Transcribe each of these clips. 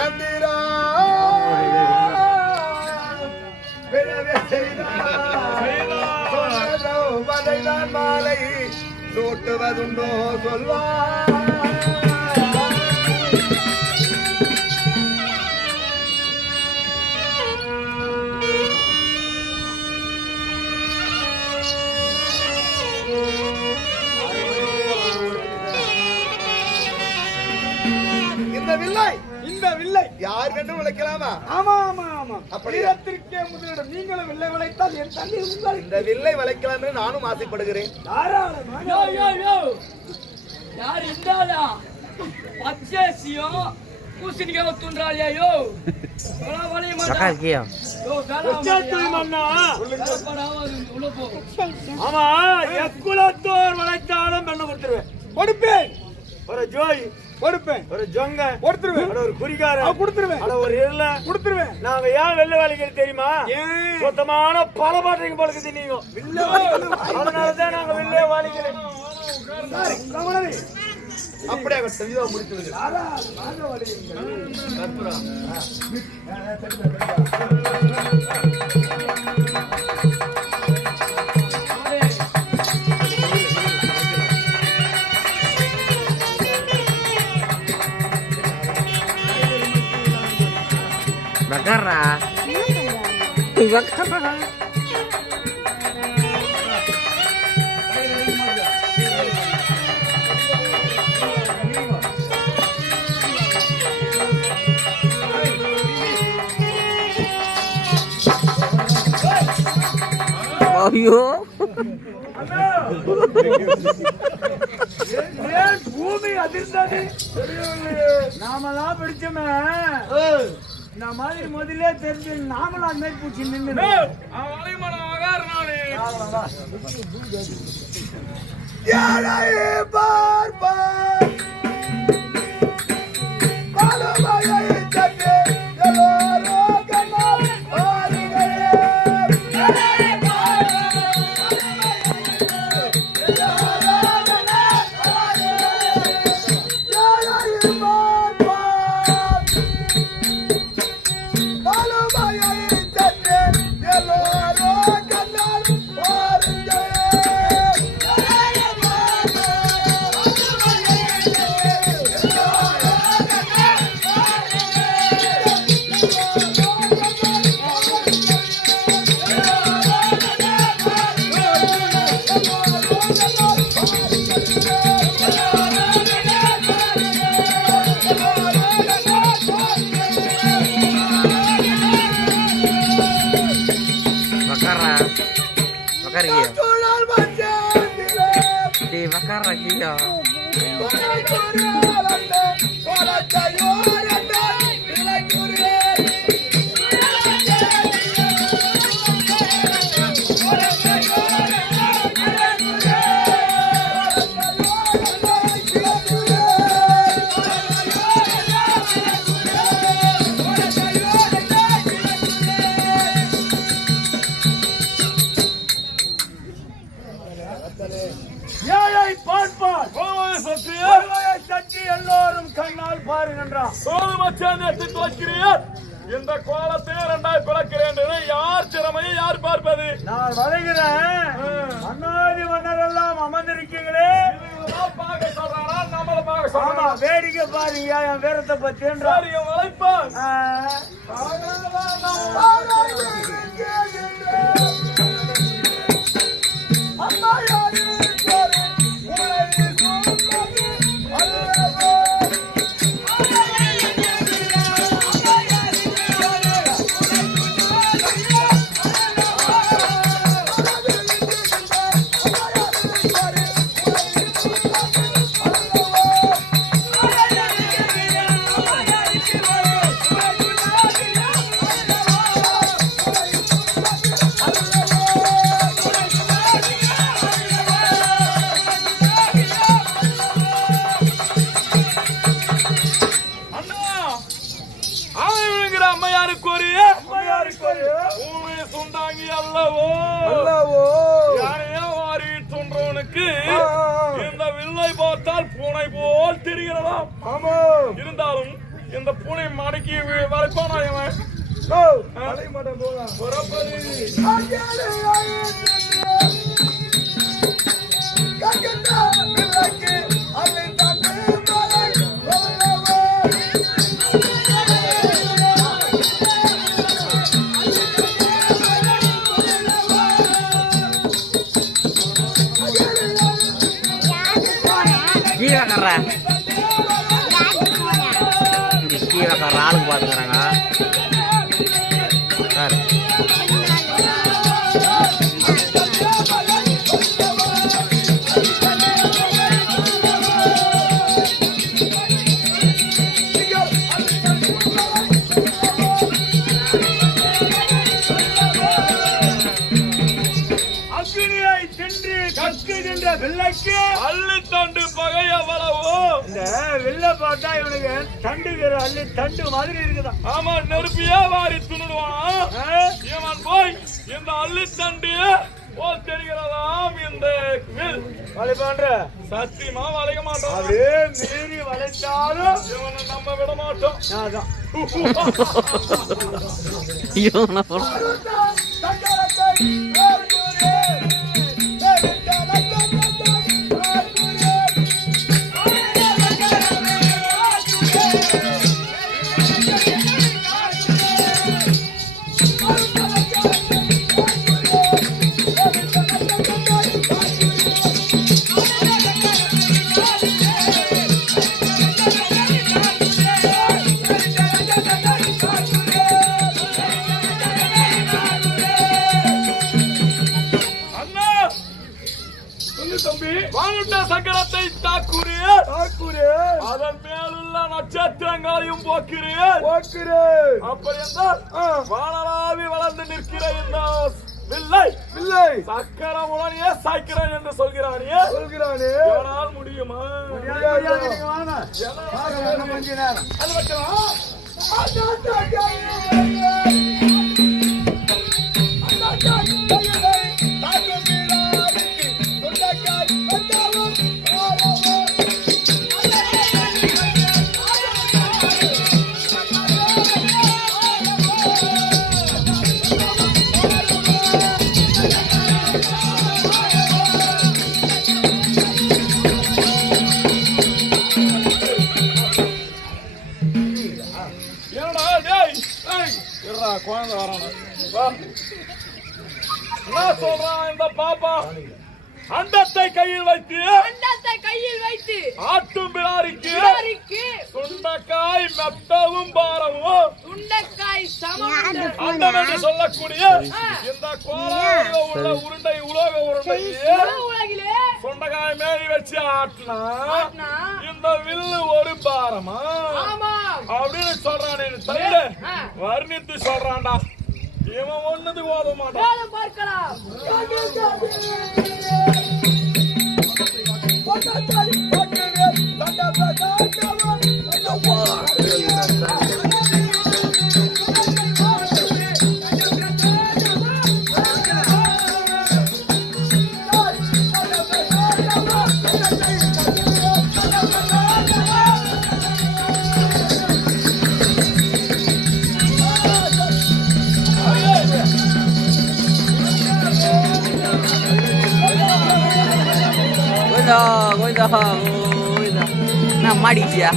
எந்திரா விழவே செய்தான் மாலை சூட்டுவதுண்டோ சொல்வார். இந்த வில்லை யார் கண்டு விளைக்கலாமா? ஆமா ஆமா ஆமா. அப்படியே முதலிடம் நீங்களும் வில்லை விளைத்தால் என் தண்ணி உங்கள் இந்த வில்லை விளைக்கலாம் என்று நானும் ஆசைப்படுகிறேன். யார் இருந்தாலா பச்சேசியோ கூசினிக்காக தூண்டாலியோ ஆமா எக்குலத்தோர் வளைத்தாலும் பெண்ணை கொடுத்துருவேன். கொடுப்பேன். ஒரு ஜோய் கொடுப்பேன். ஒரு ஜொங்க கொடுத்துருவேன். ஒரு குறிகார கொடுத்துருவேன். ஒரு இல்ல கொடுத்துருவேன். நாங்க ஏன் வெள்ள வேலைக்கு தெரியுமா? சுத்தமான பல பாட்டுக்கு பழக்குது நீங்க. அதனாலதான் நாங்க வெள்ளே வாழிக்கிறேன். அப்படியே தெளிவா முடித்து Bakara. Bakara. Ayo. பூமி அதிர்ந்தது. நாமெல்லாம் பிடிச்சோமே இந்த மாதிரி முதலே தெரிஞ்சு நாமளா மேற்பூச்சி நின்று Bakar lagi ya. எல்லோரும் கண்ணால் பாருங்கன்றான். இந்த கோலத்தை இரண்டாய் பிறக்கிறேன். யார் திறமையை யார் பார்ப்பது? நான் வளைகிறேன். மன்னாதி மன்னர் எல்லாம் அமர்ந்திருக்கீங்களே. சொல்றாரா நம்மள பார்க்க சொல்றா? வேடிக்கை பாருங்க என் வீரத்தை பத்தி வளைப்பான். இருந்தாலும் இந்த பூனை மடக்கி வளைப்பானா இவன் வளைய மாட்டேன் போலாம் புறப்படு. கீழே கர்றா கீழே கர்ற ஆளுக்கு பாத்துக்கிறாங்க சார். அக்னியை சென்று கக்குகின்ற வெள்ளைக்கு அள்ளி தண்டு பகை எவ்வளவோ. இந்த வெள்ளை பார்த்தா இவனுக்கு தண்டுகிற அள்ளி தண்டு மாதிரி இருக்குதான். ஆமா, நெருப்பியா வாரி துணுடுவான். இவன் போய் இந்த அள்ளி தண்டு ஓ தெரிகிறதாம் இந்த வளைப்பான்ற சத்தியமா வளைக்க மாட்டான். அப்படியே மீறி வளைச்சாலும் இவனை நம்ம விட மாட்டோம். அதான் இவனை போல அண்ணா சொல்லு தம்பி, வானுட்ட சக்கரத்தை தாக்குறே, அதன் மேலுள்ள நட்சத்திரங்களையும் போக்குறே. அப்படி என்றால் வானளாவி வளர்ந்து நிற்கிற இந்த வில்லை சக்கரம் உடனே சாய்க்கிறேன் என்று சொல்கிறானே. இவனால் முடியுமா? அது வைக்கலாம். என்னடா டேய், இருடா, குழந்தை வரான். வா. என்ன சொல்றான் இந்த பாப்பா? அண்டத்தை கையில் வைத்து ஆட்டும் பிடாரிக்கு சுண்டைக்காய் மெத்தவும் பாரவும் அண்டம் என்று சொல்லக்கூடிய இந்த கோலாக உள்ள உருண்டை உலோக உருண்டையே சுண்டைக்காய் மேலே வச்சு ஆட்டினா இந்த வில்லு ஒரு பாரமா அப்படின்னு சொல்றான். தயிர வர்ணித்து சொல்றான்டா. இவன் ஒண்ணுக்கு ஓத மாட்டான். பார்க்கலாம். Cuidado. Una amarilla.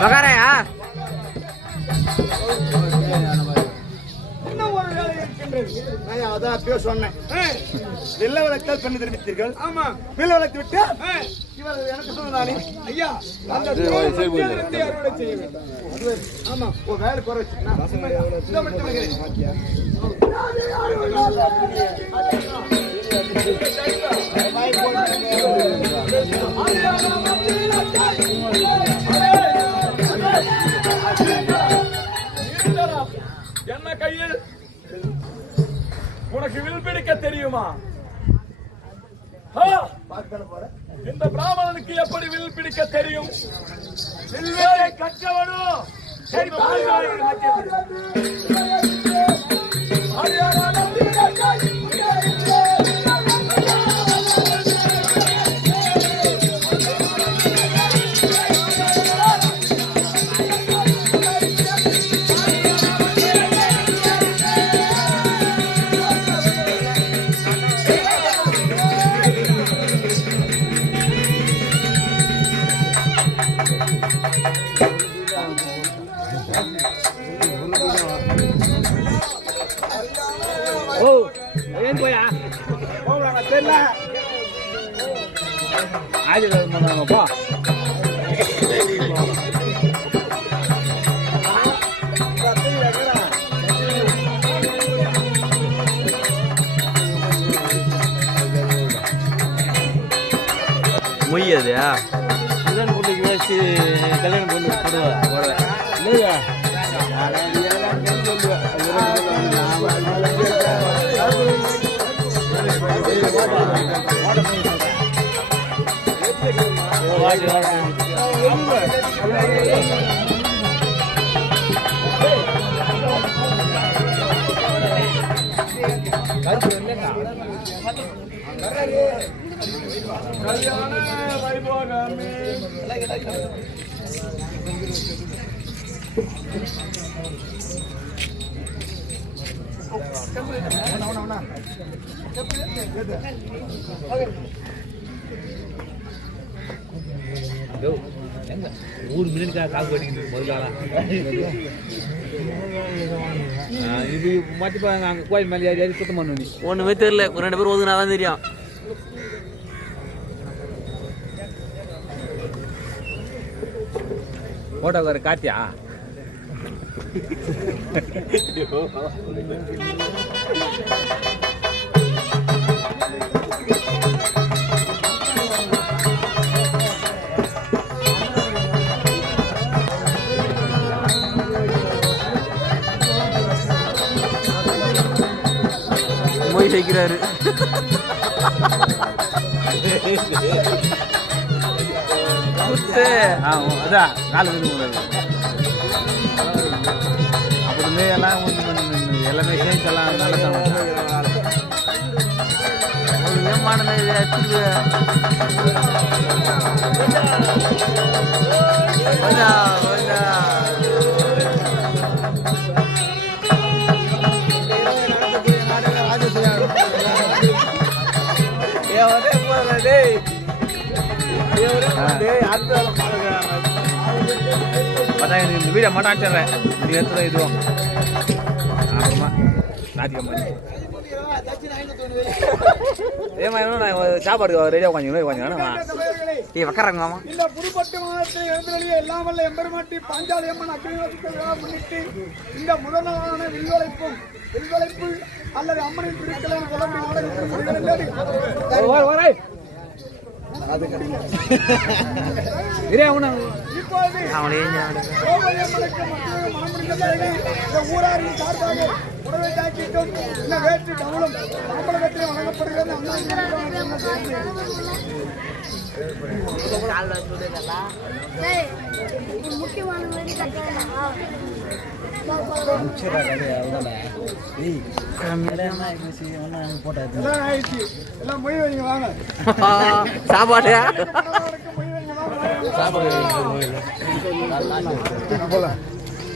Bakaraya. அதான் அப்பயே சொன்னேன். வெள்ள வழக்கால் பெண்ணு தெரிவித்தீர்கள். ஆமா, வெள்ள வழக்கு விட்டு இவர் எனக்கு சொன்னானே ஐயா அந்த அறுவடை செய்ய வேண்டும். ஆமா, ஓ வேலை குறை வச்சுனா இதை மட்டும் என்ன கையில் உனக்கு வில் பிடிக்க தெரியுமா? இந்த பிராமணனுக்கு எப்படி வில் பிடிக்க தெரியும்? வில்லை கற்றவனும் சரி ಏನ್ போயா போகலாம் தெரியல ஆஜி போ மொய்யது கல்யாணம் பொண்ணுக்கு வச்சு கல்யாணம் பொண்ணு போடுவேன் இல்லையா கல்யாண வைபோகமே ஊர் மில்லுக்காக காசு கட்டிக்கிட்டு முதல்ல இது மத்திப்பாங்க அங்கே கோயில் மேலே ஏறி சுத்தம் பண்ணு நீ ஒண்ணுமே தெரியல ஒரு 2 பேர் ஒதுங்கினாதான் தெரியும் ஓட்டோக்கார காத்தியா மொய் வைக்கிறாரு அதான் காலு அப்புறமே எல்லாம் எல்லாமே சேர்ந்து எல்லாம் நல்லா ஏமானது இந்த வீடியோ மட்டும் அடிச்சிடுறேன் நீ எடுத்துதான் இதுவும் அப்புறமா நாத்திக்கம்மா ஏமா நான் சாப்பாடு ரெடியாக கொஞ்சம் வைக்கிறாங்க மாமா இந்த புதுப்பட்டு மாதத்தை எழுந்தருளிய எல்லாம் வல்ல எம்பெருமாட்டி பாஞ்சாலி அம்மன் அக்னிவாசத்தை விழா முன்னிட்டு இந்த முதல் நாளான வில்வளைப்பு அல்லது அம்மனின் திருக்கலை ஊராரின் சார்பாக உடலை தாக்கிட்டும் இந்த வேற்று டவுலும் மாம்பழத்தை வழங்கப்படுகிறது முக்கியமான எல்லாம் மொழி வைங்க வாங்க சாப்பாடு மொழி வைங்க வாங்க போலாம்